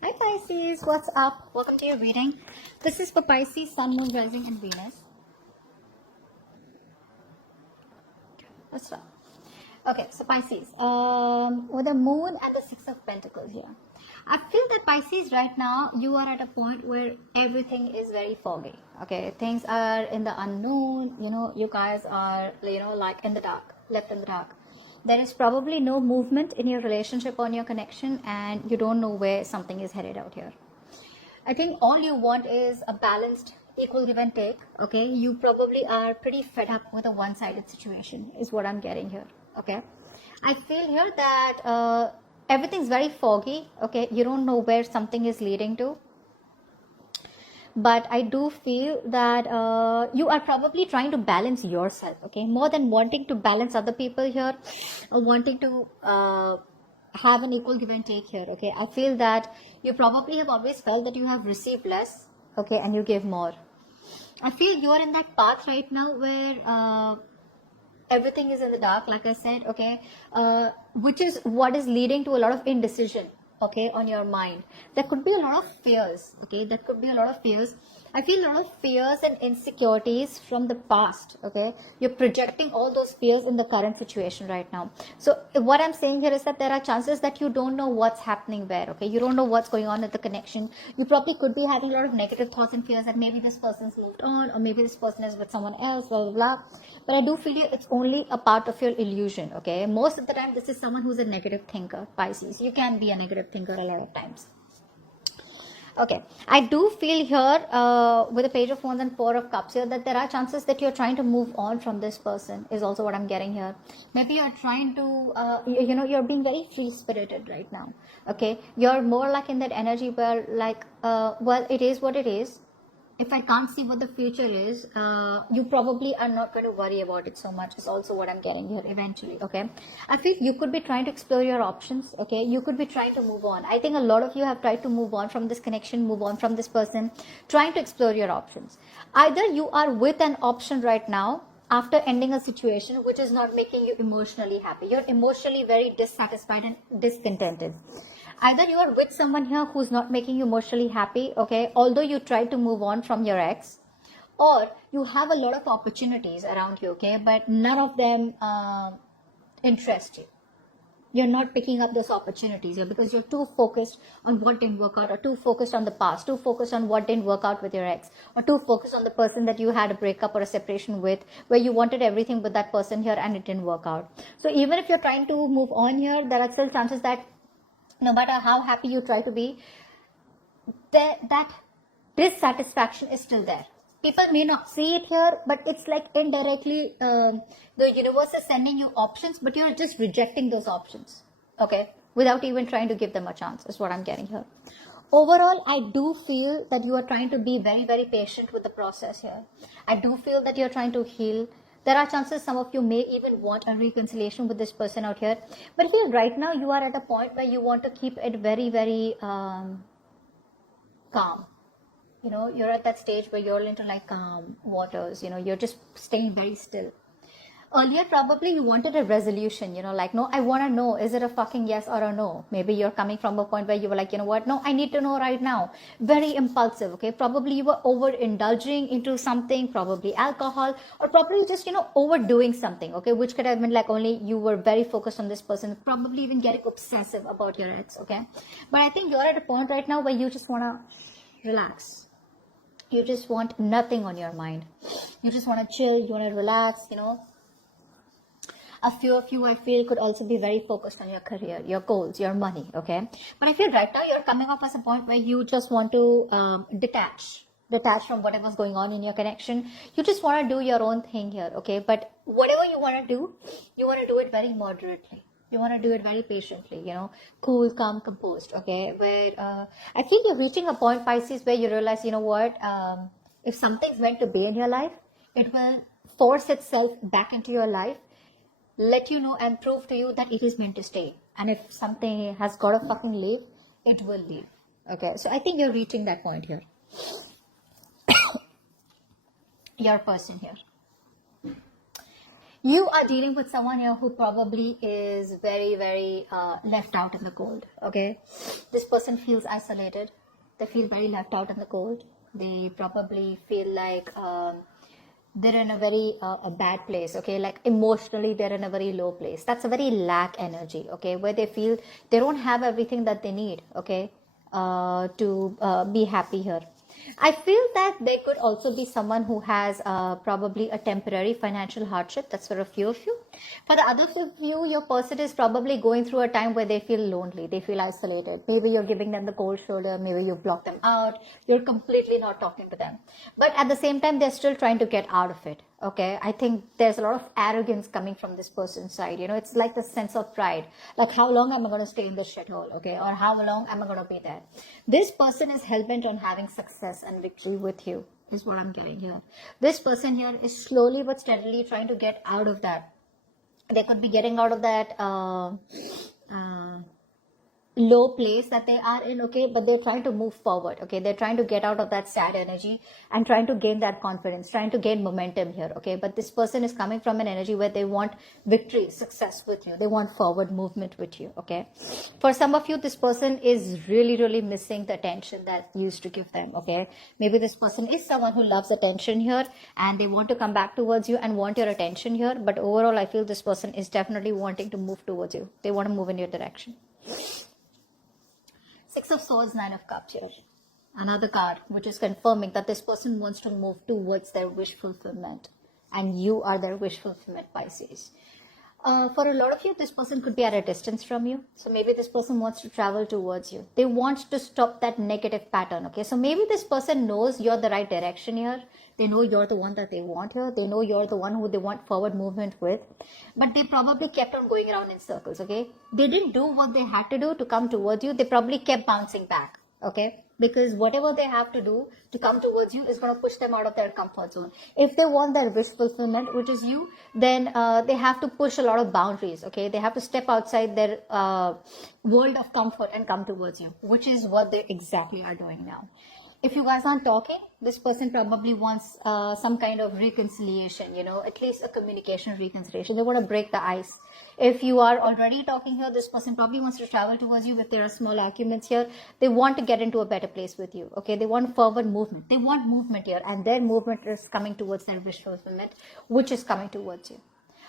Hi Pisces, what's up? Welcome to your reading. This is for Pisces, Sun, Moon, Rising and Venus. What's up? Okay, so Pisces, with the Moon and the Six of Pentacles here. I feel that Pisces right now, you are at a point where everything is very foggy. Okay, things are in the unknown, you guys are, like in the dark, left in the dark. There is probably no movement in your relationship, on your connection, and you don't know where something is headed out here. I think all you want is a balanced, equal give and take. Okay, you probably are pretty fed up with a one-sided situation, is what I'm getting here. Okay, I feel here that everything's very foggy. Okay, you don't know where something is leading to. But I do feel that you are probably trying to balance yourself, okay, more than wanting to balance other people here, or wanting to have an equal give and take here. Okay, I feel that you probably have always felt that you have received less, okay, and you give more. I feel you are in that path right now where everything is in the dark, like I said, okay, which is what is leading to a lot of indecision, okay, on your mind. There could be a lot of fears, okay, that could be a lot of fears. I feel a lot of fears and insecurities from the past, okay. You're projecting all those fears in the current situation right now. So what I'm saying here is that there are chances that you don't know what's happening where, okay. You don't know what's going on at the connection. You probably could be having a lot of negative thoughts and fears that maybe this person's moved on, or maybe this person is with someone else, blah, blah, blah. But I do feel it's only a part of your illusion, okay. Most of the time, this is someone who's a negative thinker, Pisces. You can be a negative thinker a lot of times. Okay, I do feel here with the Page of Wands and Four of Cups here that there are chances that you're trying to move on from this person, is also what I'm getting here. Maybe you're trying to, you're being very free-spirited right now, okay? You're more like in that energy where like, well, it is what it is. If I can't see what the future is, you probably are not going to worry about it so much, is also what I'm getting here eventually, okay? I feel you could be trying to explore your options, okay? You could be trying to move on. I think a lot of you have tried to move on from this connection, move on from this person, trying to explore your options. Either you are with an option right now after ending a situation which is not making you emotionally happy. You're emotionally very dissatisfied and discontented. Either you are with someone here who's not making you emotionally happy, okay, although you try to move on from your ex, or you have a lot of opportunities around you, okay, but none of them interest you. You're not picking up those opportunities here because you're too focused on what didn't work out, or too focused on the past, too focused on what didn't work out with your ex, or too focused on the person that you had a breakup or a separation with, where you wanted everything with that person here and it didn't work out. So even if you're trying to move on here, there are still chances that no matter how happy you try to be, that dissatisfaction is still there. People may not see it here, but it's like indirectly the universe is sending you options, but you're just rejecting those options, okay, without even trying to give them a chance, is what I'm getting here. Overall, I do feel that you are trying to be very, very patient with the process here. I do feel that you're trying to heal. There are chances some of you may even want a reconciliation with this person out here. But I feel right now you are at a point where you want to keep it very, very calm. You're at that stage where you're into like calm waters. You're just staying very still. Earlier, probably you wanted a resolution, like, no, I want to know, is it a fucking yes or a no? Maybe you're coming from a point where you were like, you know what, no, I need to know right now. Very impulsive, okay? Probably you were overindulging into something, probably alcohol, or probably just, overdoing something, okay? Which could have been like only you were very focused on this person, probably even getting obsessive about your ex, okay? But I think you're at a point right now where you just want to relax. You just want nothing on your mind. You just want to chill, you want to relax, A few of you, I feel, could also be very focused on your career, your goals, your money, okay? But I feel right now you're coming up as a point where you just want to detach from whatever's going on in your connection. You just want to do your own thing here, okay? But whatever you want to do it very moderately. You want to do it very patiently, cool, calm, composed, okay? Where I feel you're reaching a point, Pisces, where you realize, what, if something's meant to be in your life, it will force itself back into your life, let you know and prove to you that it is meant to stay. And if something has got to fucking leave, it will leave. Okay, so I think you're reaching that point here. Your person here. You are dealing with someone here who probably is very, very left out in the cold. Okay, this person feels isolated. They feel very left out in the cold. They probably feel like they're in a very a bad place. Okay, like emotionally they're in a very low place. That's a very lack energy. Okay, where they feel they don't have everything that they need. Okay, to be happy here. I feel that there could also be someone who has probably a temporary financial hardship. That's for a few of you. For the other few of you, your person is probably going through a time where they feel lonely, they feel isolated. Maybe you're giving them the cold shoulder, maybe you block them out, you're completely not talking to them. But at the same time, they're still trying to get out of it. Okay, I think there's a lot of arrogance coming from this person's side. You know, it's like the sense of pride. Like, how long am I going to stay in this shithole? Okay, or how long am I going to be there? This person is hell-bent on having success and victory with you, is what I'm getting here. This person here is slowly but steadily trying to get out of that. They could be getting out of that low place that they are in, okay, but they're trying to move forward. Okay, they're trying to get out of that sad energy and trying to gain that confidence, trying to gain momentum here. Okay, but this person is coming from an energy where they want victory, success with you, they want forward movement with you. Okay, for some of you, this person is really missing the attention that you used to give them. Okay, maybe this person is someone who loves attention here and they want to come back towards you and want your attention here, but overall I feel this person is definitely wanting to move towards you. They want to move in your direction. Six of Swords, Nine of Cups here. Another card which is confirming that this person wants to move towards their wish fulfillment. And you are their wish fulfillment, Pisces. For a lot of you, this person could be at a distance from you. So maybe this person wants to travel towards you. They want to stop that negative pattern. Okay, so maybe this person knows you're the right direction here. They know you're the one that they want here. They know you're the one who they want forward movement with. But they probably kept on going around in circles. Okay, they didn't do what they had to do to come towards you. They probably kept bouncing back. Okay, because whatever they have to do to come towards you is going to push them out of their comfort zone. If they want their wish fulfillment, which is you, then they have to push a lot of boundaries. Okay, they have to step outside their world of comfort and come towards you, which is what they exactly are doing now. If you guys aren't talking, this person probably wants some kind of reconciliation, you know, at least a communication reconciliation. They want to break the ice. If you are already talking here, this person probably wants to travel towards you. If there are small arguments here, they want to get into a better place with you. Okay, they want forward movement. They want movement here, and their movement is coming towards their wish fulfillment, which is coming towards you.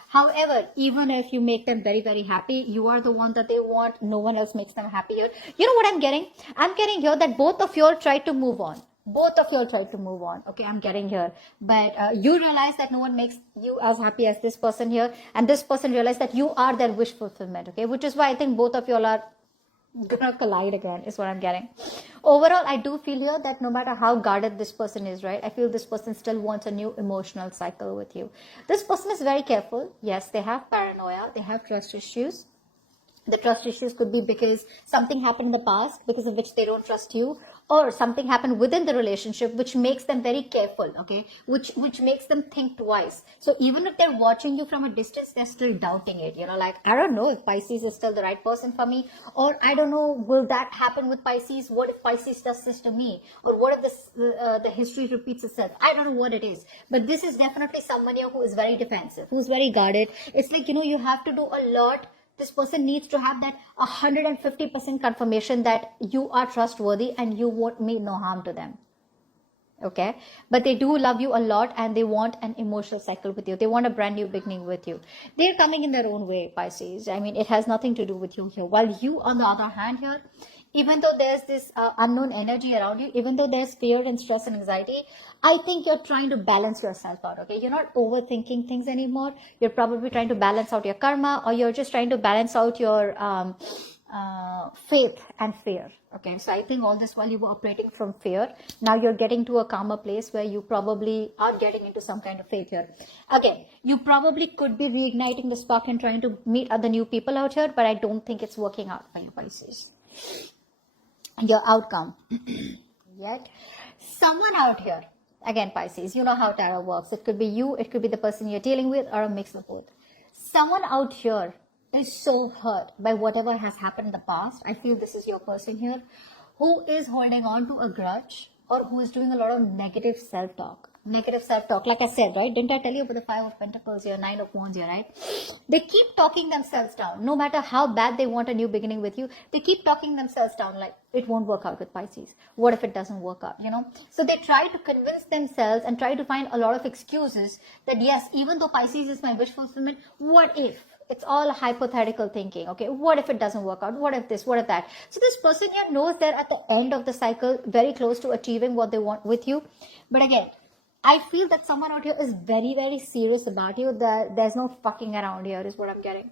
However, even if you make them very happy, you are the one that they want. No one else makes them happy here. You know what I'm getting? I'm getting here that both of you all try to move on. Both of you all try to move on. Okay, I'm getting here. But you realize that no one makes you as happy as this person here. And this person realized that you are their wish fulfillment. Okay, which is why I think both of you all are gonna collide again, is what I'm getting. Overall, I do feel here that no matter how guarded this person is, right, I feel this person still wants a new emotional cycle with you. This person is very careful. Yes, they have paranoia, they have trust issues. The trust issues could be because something happened in the past because of which they don't trust you, or something happened within the relationship which makes them very careful, okay, which makes them think twice. So even if they're watching you from a distance, they're still doubting it, you know, like, I don't know if Pisces is still the right person for me, or I don't know, will that happen with Pisces? What if Pisces does this to me? Or what if this the history repeats itself? I don't know what it is, but this is definitely someone here who is very defensive, who's very guarded. It's like, you know, you have to do a lot. This person needs to have that 150% confirmation that you are trustworthy and you won't mean no harm to them. Okay, but they do love you a lot and they want an emotional cycle with you. They want a brand new beginning with you. They're coming in their own way, Pisces. I mean, it has nothing to do with you here. While you, on the other hand here, even though there's this unknown energy around you, even though there's fear and stress and anxiety, I think you're trying to balance yourself out, okay? You're not overthinking things anymore. You're probably trying to balance out your karma, or you're just trying to balance out your faith and fear, okay? So I think all this while you were operating from fear, now you're getting to a calmer place where you probably are getting into some kind of faith here. Again, you probably could be reigniting the spark and trying to meet other new people out here, but I don't think it's working out for you, Pisces. Your outcome. Yet someone out here, again, Pisces, you know how tarot works. It could be you, it could be the person you're dealing with, or a mix of both. Someone out here is so hurt by whatever has happened in the past. I feel this is your person here who is holding on to a grudge, or who is doing a lot of negative self-talk. Negative self-talk, like I said, right? Didn't I tell you about the Five of Pentacles here, Nine of Wands here, right? They keep talking themselves down. No matter how bad they want a new beginning with you, they keep talking themselves down, like, it won't work out with Pisces. What if it doesn't work out, you know? So they try to convince themselves and try to find a lot of excuses that, yes, even though Pisces is my wish fulfillment, what if? It's all hypothetical thinking, okay? What if it doesn't work out? What if this? What if that? So this person here knows they're at the end of the cycle, very close to achieving what they want with you. But again, I feel that someone out here is very, very serious about you. That there's no fucking around here, is what I'm getting.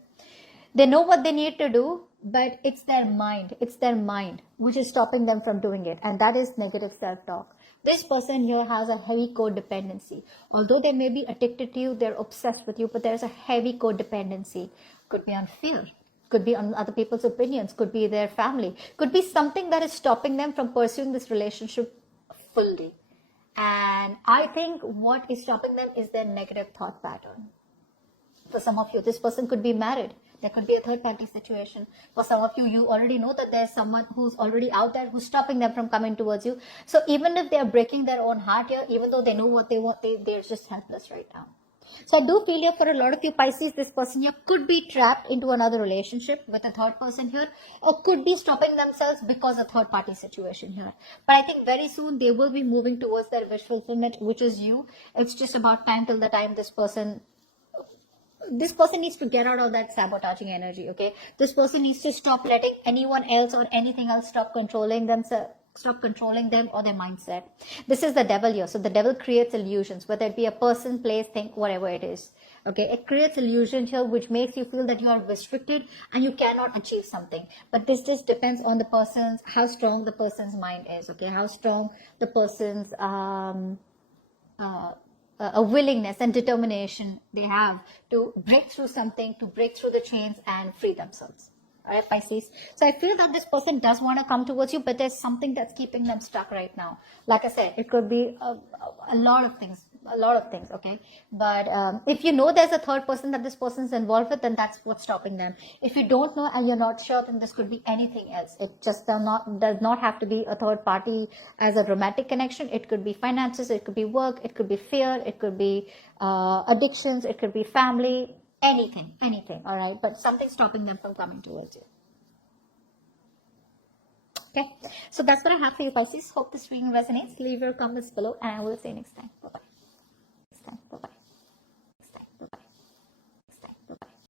They know what they need to do, but it's their mind. It's their mind which is stopping them from doing it. And that is negative self-talk. This person here has a heavy codependency. Although they may be addicted to you, they're obsessed with you, but there's a heavy codependency. Could be on fear. Could be on other people's opinions. Could be their family. Could be something that is stopping them from pursuing this relationship fully. And I think what is stopping them is their negative thought pattern. For some of you, this person could be married. There could be a third party situation. For some of you, you already know that there's someone who's already out there who's stopping them from coming towards you. So even if they're breaking their own heart here, even though they know what they want, they're just helpless right now. So I do feel here for a lot of you Pisces, this person here could be trapped into another relationship with a third person here, or could be stopping themselves because of third party situation here. But I think very soon they will be moving towards their wish fulfillment, which is you. It's just about time till the time this person needs to get out of that sabotaging energy, okay? This person needs to stop letting anyone else or anything else stop controlling them or their mindset. This is the devil here. So the devil creates illusions, whether it be a person, place, thing, whatever it is. Okay, it creates illusions here which makes you feel that you are restricted and you cannot achieve something. But this just depends on the person's, how strong the person's mind is, okay? How strong the person's a willingness and determination they have to break through something, to break through the chains and free themselves. All right, Pisces. So I feel that this person does want to come towards you, but there's something that's keeping them stuck right now. Like I said, it could be a lot of things, okay? But if you know there's a third person that this person is involved with, then that's what's stopping them. If you don't know and you're not sure, then this could be anything else. It just does not have to be a third party as a romantic connection. It could be finances, it could be work, it could be fear, it could be addictions, it could be family, anything, all right? But something's stopping them from coming towards you. Okay, so that's what I have for you, Pisces. Hope this reading resonates. Leave your comments below and I will see you next time. Bye-bye.